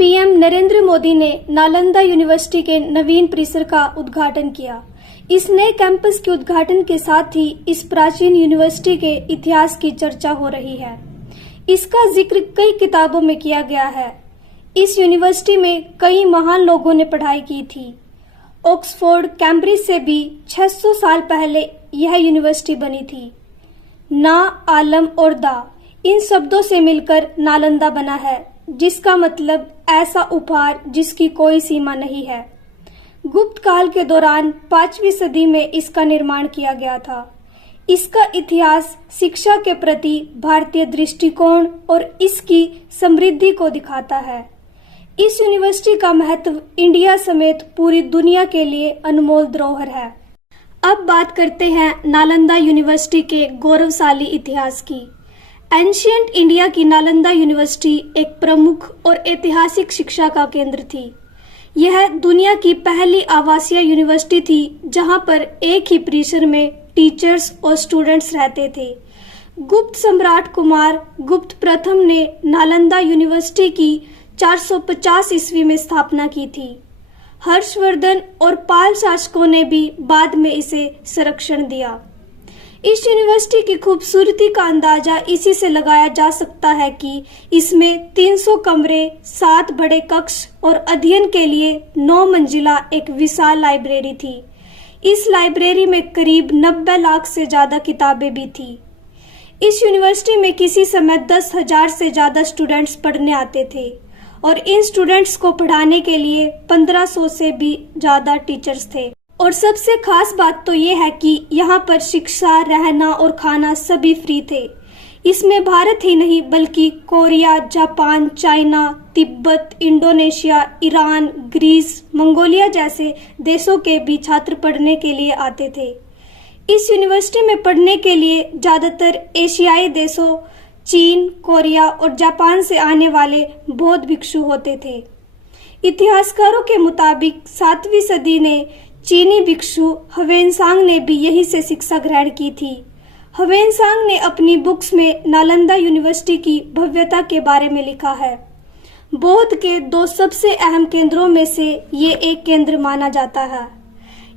PM Narendra Modi ने Nalanda university के नवीन परिसर का उद्घाटन किया। इस नए कैंपस के उद्घाटन के साथ ही इस प्राचीन यूनिवर्सिटी के इतिहास की चर्चा हो रही है। इसका जिक्र कई किताबों में किया गया है। इस यूनिवर्सिटी में कई महान लोगों ने पढ़ाई की थी। ऑक्सफोर्ड, कैम्ब्रिज से भी 600 साल पहले यह यूनिवर्सिटी बनी थी। ना, आलम और दा इन शब्दों से मिलकर नालंदा बना है, जिसका मतलब ऐसा उपहार जिसकी कोई सीमा नहीं है। गुप्त काल के दौरान 5वीं सदी में इसका निर्माण किया गया था। इसका इतिहास शिक्षा के प्रति भारतीय दृष्टिकोण और इसकी समृद्धि को दिखाता है। इस यूनिवर्सिटी का महत्व इंडिया समेत पूरी दुनिया के लिए अनमोल धरोहर है। अब बात करते हैं नालंदा यूनिवर्सिटी के गौरवशाली इतिहास की। एंशिएंट इंडिया की नालंदा यूनिवर्सिटी एक प्रमुख और ऐतिहासिक शिक्षा का केंद्र थी। यह दुनिया की पहली आवासीय यूनिवर्सिटी थी जहां पर एक ही परिसर में टीचर्स और स्टूडेंट्स रहते थे। गुप्त सम्राट कुमार गुप्त प्रथम ने नालंदा यूनिवर्सिटी की 450 ईस्वी में स्थापना की थी। हर्षवर्धन और पाल शासकों ने भी बाद में इसे संरक्षण दिया। इस यूनिवर्सिटी की खूबसूरती का अंदाजा इसी से लगाया जा सकता है कि इसमें 300 कमरे, 7 बड़े कक्ष और अध्ययन के लिए 9 मंजिला एक विशाल लाइब्रेरी थी। इस लाइब्रेरी में करीब 90 लाख से ज्यादा किताबें भी थी। इस यूनिवर्सिटी में किसी समय 10,000 से ज्यादा स्टूडेंट्स पढ़ने आते थे और इन स्टूडेंट्स को पढ़ाने के लिए 1500 से भी ज्यादा टीचर्स थे। और सबसे खास बात तो ये है कि यहाँ पर शिक्षा, रहना और खाना सभी फ्री थे। इसमें भारत ही नहीं बल्कि Korea, Japan, China, Tibet, Indonesia, Iran, Greece, Mongolia जैसे देशों के भी छात्र पढ़ने के लिए आते थे। इस यूनिवर्सिटी में पढ़ने के लिए ज्यादातर एशियाई देशों, चीन, कोरिया और जापान से आने वाले बौद्ध भिक्षु होते थे। इतिहासकारों के मुताबिक 7वीं सदी ने चीनी भिक्षु ह्वेनसांग ने भी यहीं से शिक्षा ग्रहण की थी। ह्वेनसांग ने अपनी बुक्स में नालंदा यूनिवर्सिटी की भव्यता के बारे में लिखा है। बौद्ध के 2 सबसे अहम केंद्रों में से ये एक केंद्र माना जाता है।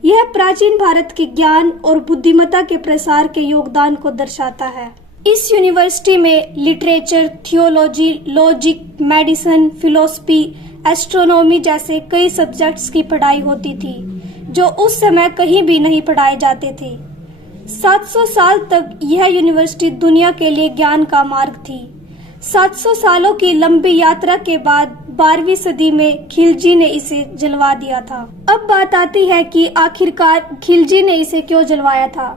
यह प्राचीन भारत के ज्ञान और बुद्धिमत्ता के प्रसार के योगदान को दर्शाता है। इस यूनिवर्सिटी में literature, theology, logic, medicine, philosophy, astronomy जैसे कई सब्जेक्ट्स की पढ़ाई होती थी जो उस समय कहीं भी नहीं पढ़ाए जाते थे। 700 साल तक यह यूनिवर्सिटी दुनिया के लिए ज्ञान का मार्ग थी। 700 सालों की लंबी यात्रा के बाद 12वीं सदी में खिलजी ने इसे जलवा दिया था। अब बात आती है कि आखिरकार खिलजी ने इसे क्यों जलवाया था।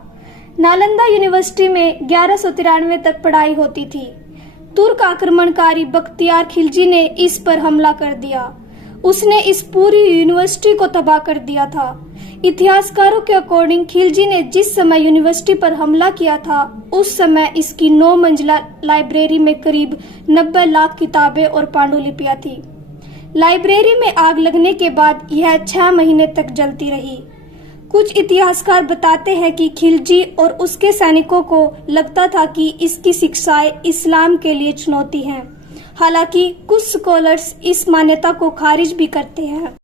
नालंदा यूनिवर्सिटी में 1193 तक पढ़ाई होती थी। तुर्क आक्रमणकारी बख्तियार खिलजी ने इस पर हमला कर दिया। उसने इस पूरी यूनिवर्सिटी को तबाह कर दिया था। इतिहासकारों के अकॉर्डिंग खिलजी ने जिस समय यूनिवर्सिटी पर हमला किया था उस समय इसकी 9 मंजिला लाइब्रेरी में करीब 90 लाख किताबें और पांडुलिपियां थी। लाइब्रेरी में आग लगने के बाद यह 6 महीने तक जलती रही। कुछ इतिहासकार बताते हैं कि खिलजी और उसके सैनिकों को लगता था कि इसकी शिक्षाएं इस्लाम के लिए चुनौती हैं। हालांकि कुछ स्कॉलर्स इस मान्यता को खारिज भी करते हैं।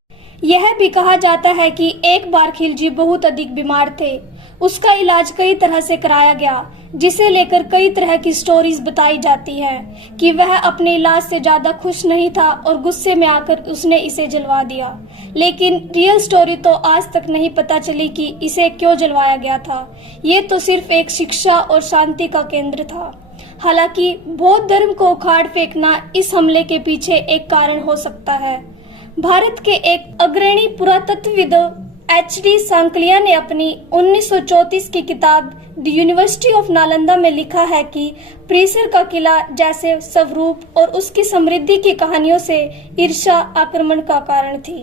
यह भी कहा जाता है कि एक बार खिलजी बहुत अधिक बीमार थे। उसका इलाज कई तरह से कराया गया, जिसे लेकर कई तरह की स्टोरीज बताई जाती हैं कि वह अपने इलाज से ज्यादा खुश नहीं था और गुस्से में आकर उसने इसे जलवा दिया। लेकिन रियल स्टोरी तो आज तक नहीं पता चली कि इसे क्यों जलवाया गया था। ये तो सिर्फ एक शिक्षा और शांति का केंद्र था। हालांकि बौद्ध धर्म को उखाड़ फेंकना इस हमले के पीछे एक कारण हो सकता है। भारत के एक अग्रणी पुरातत्वविद HD सांकलिया ने अपनी 1934 की किताब द यूनिवर्सिटी ऑफ नालंदा में लिखा है कि परिसर का किला जैसे स्वरूप और उसकी समृद्धि की कहानियों से ईर्ष्या आक्रमण का कारण थी।